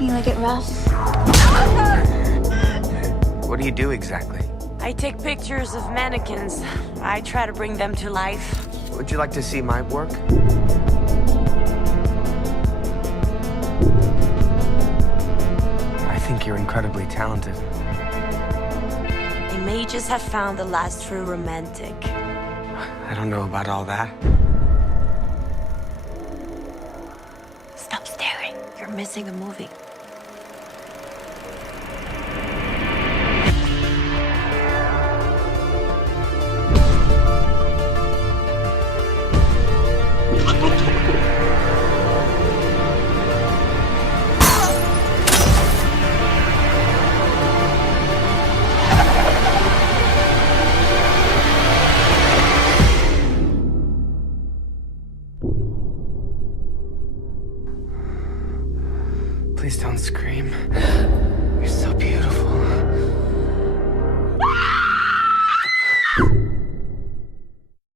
You like it rough? What do you do exactly? I take pictures of mannequins. I try to bring them to life. Would you like to see my work? I think you're incredibly talented. They may just have found the last true romantic. I don't know about all that. Stop staring. You're missing a movie. Please don't scream. You're so beautiful.